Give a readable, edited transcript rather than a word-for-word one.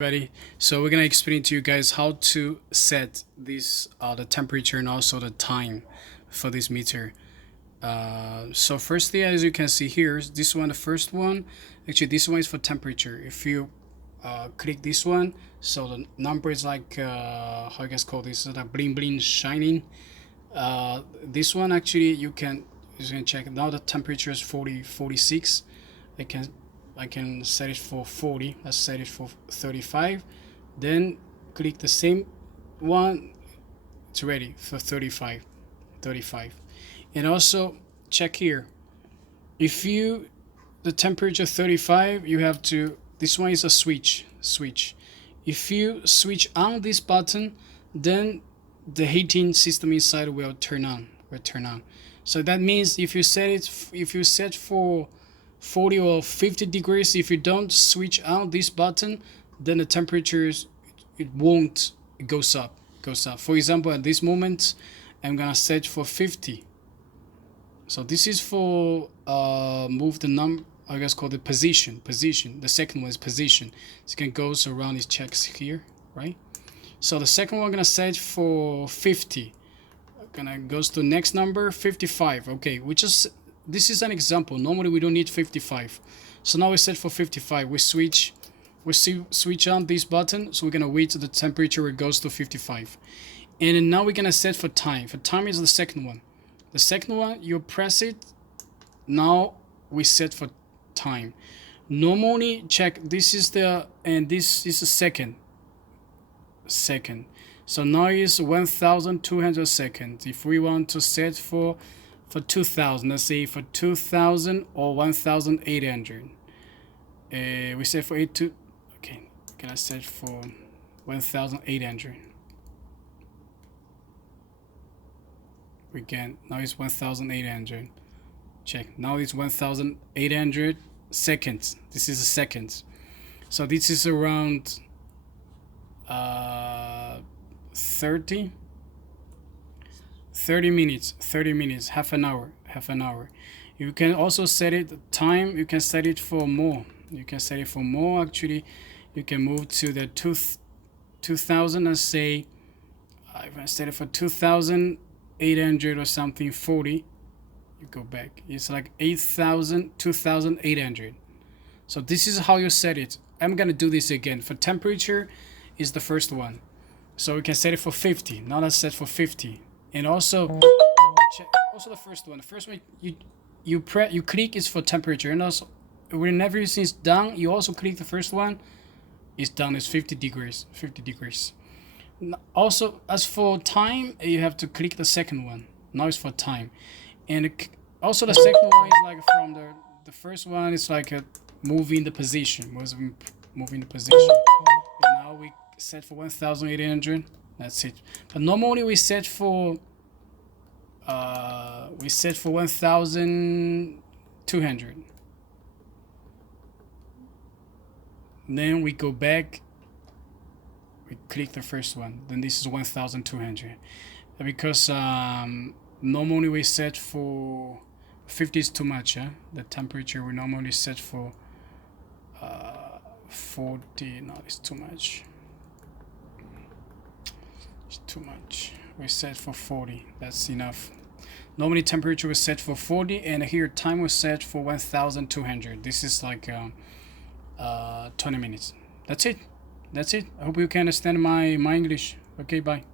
Ready? So we're gonna explain to you guys how to set this the temperature and also the time for this meter. So firstly, as you can see here, this one, the first one, actually this one is for temperature. If you click this one, so the number is like how you guys call this, like bling bling shining. This one actually you can check now. The temperature is 46. I can set it for 40. Let's set it for 35. Then click the same one. It's ready for 35. And also check here. If you the temperature 35, you have to. This one is a switch. If you switch on this button, then the heating system inside will turn on. So that means if you set for 40 or 50 degrees, if you don't switch on this button, then the temperatures it won't, it goes up. For example, at this moment I'm gonna set for 50. So this is for move the I guess called the position. The second one is position. So you can go around these checks here, right? So the second one I'm gonna set for 50. Gonna goes to next number 55. Okay, this is an example. Normally we don't need 55. So now we set for 55. We switch on this button. So we're gonna wait till the temperature it goes to 55. And then now we're gonna set for time. For time is the second one. The second one, you press it. Now we set for time. Normally check this is the and this is the second. So now it's 1,200 seconds. If we want to set for 2,000, let's say for 2,000 or 1,800. We set for 82. Okay, can I set for 1,800? We can. Now it's 1,800. Check. Now it's 1,800 seconds. This is a seconds. So this is around 30 minutes, half an hour. You can also set it time. You can set it for more. Actually, you can move to the 2,000. Let's say if I set it for 2,800 or something, 40. You go back. It's like 2,800. So this is how you set it. I'm gonna do this again. For temperature is the first one. So we can set it for 50. Now let's set for 50. And also the first one. The first one you click is for temperature, and also whenever it's done, you also click the first one. It's done. It's 50 degrees. Also, as for time, you have to click the second one. Now it's for time, and also the second one is like from the first one. It's like moving the position. Moving the position. And now we set for 1,800. That's it. But normally we set for 1,200. Then we go back. We click the first one. Then this is 1,200. Because normally we set for 50 is too much. The temperature we normally set for 40. No, it's too much. We set for 40. That's enough. Normally temperature was set for 40, and here time was set for 1,200. This is like 20 minutes. That's it. I hope you can understand my English. Okay, bye.